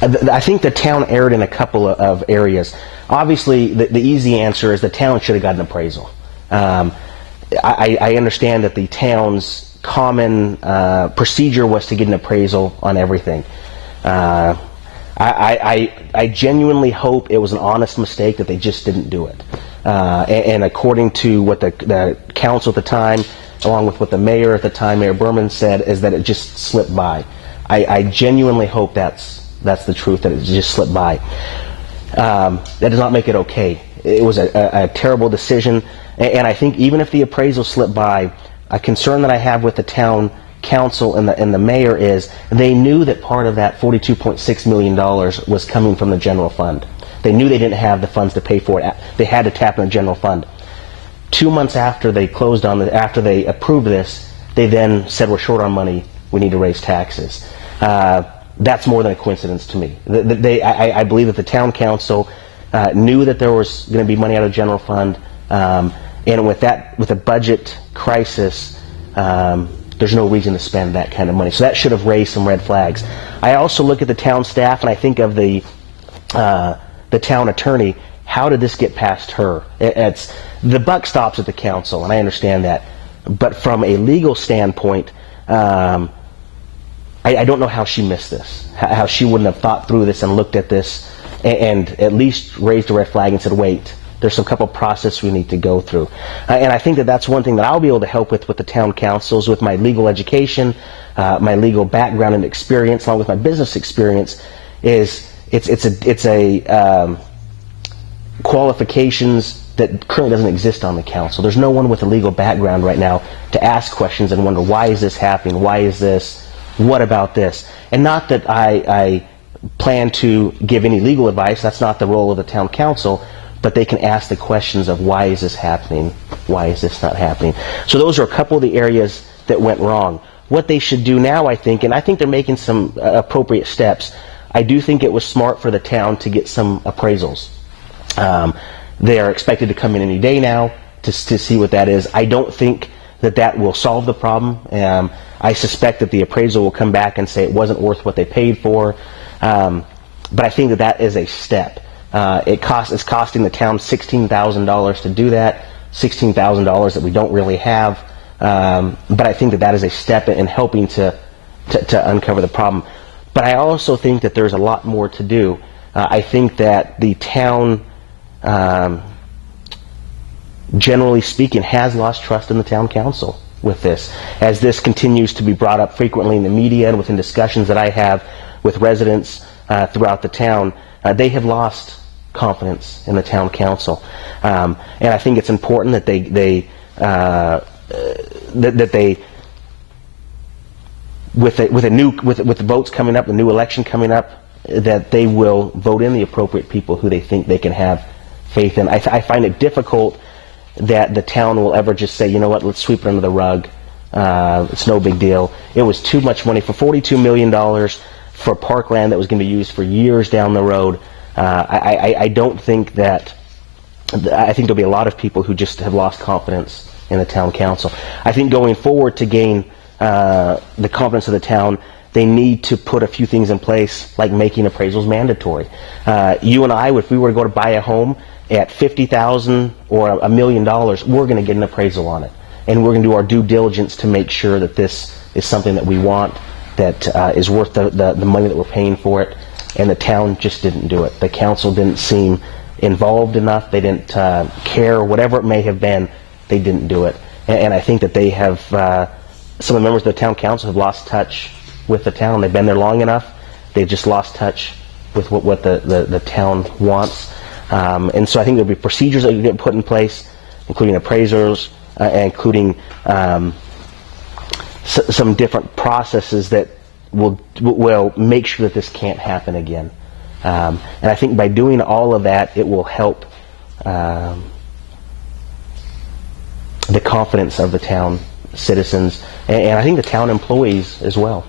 I think the town erred in a couple of areas. Obviously, the easy answer is the town should have got an appraisal. I understand that the town's common procedure was to get an appraisal on everything. I genuinely hope it was an honest mistake that they just didn't do it. And according to what the council at the time, along with what the mayor at the time, Mayor Berman, said, is that it just slipped by. I genuinely hope that's the truth, that it just slipped by. That does not make it okay. It was a terrible decision, and I think even if the appraisal slipped by, a concern that I have with the town council and the mayor is they knew that part of that $42.6 million was coming from the general fund. They knew they didn't have the funds to pay for it. They had to tap in the general fund. 2 months after they closed on it, after they approved this, they then said, we're short on money, we need to raise taxes. That's more than a coincidence to me. I believe that the town council knew that there was going to be money out of the general fund, and with a budget crisis, there's no reason to spend that kind of money. So that should have raised some red flags. I also look at the town staff, and I think of the town attorney. How did this get past her? The buck stops at the council, and I understand that. But from a legal standpoint, I don't know how she missed this, how she wouldn't have thought through this and looked at this and at least raised a red flag and said, wait, there's some couple processes we need to go through. And I think that that's one thing that I'll be able to help with the town councils, with my legal education, my legal background and experience, along with my business experience, is it's a qualifications that currently doesn't exist on the council. There's no one with a legal background right now to ask questions and wonder, why is this happening? Why is this? What about this? And not that I plan to give any legal advice. That's not the role of the town council. But they can ask the questions of, why is this happening? Why is this not happening? So those are a couple of the areas that went wrong. What they should do now, I think, and I think they're making some appropriate steps, I do think it was smart for the town to get some appraisals. They are expected to come in any day now to see what that is. I don't think that will solve the problem. I suspect that the appraisal will come back and say it wasn't worth what they paid for. But I think that is a step. It's costing the town $16,000 to do that, $16,000 that we don't really have. But I think that is a step in helping to uncover the problem. But I also think that there's a lot more to do. I think that the town, generally speaking, has lost trust in the town council with this. As this continues to be brought up frequently in the media and within discussions that I have with residents throughout the town, they have lost confidence in the town council, and I think it's important that they with the votes coming up, the new election coming up, that they will vote in the appropriate people who they think they can have faith in. I find it difficult that the town will ever just say, you know what, let's sweep it under the rug. It's no big deal. It was too much money for $42 million for parkland that was going to be used for years down the road. I don't think that. I think there'll be a lot of people who just have lost confidence in the town council. I think going forward, to gain the confidence of the town, they need to put a few things in place, like making appraisals mandatory. You and I, if we were to go to buy a home at $50,000 or $1 million, we're going to get an appraisal on it, and we're going to do our due diligence to make sure that this is something that we want, that is worth the money that we're paying for it. And the town just didn't do it. The council didn't seem involved enough. They didn't care, whatever it may have been. They didn't do it. And I think that they have, some of the members of the town council have lost touch with the town. They've been there long enough. They've just lost touch with what the town wants. And so I think there'll be procedures that will get put in place, including appraisers, including some different processes that will make sure that this can't happen again. And I think by doing all of that, it will help the confidence of the town citizens, and I think the town employees as well.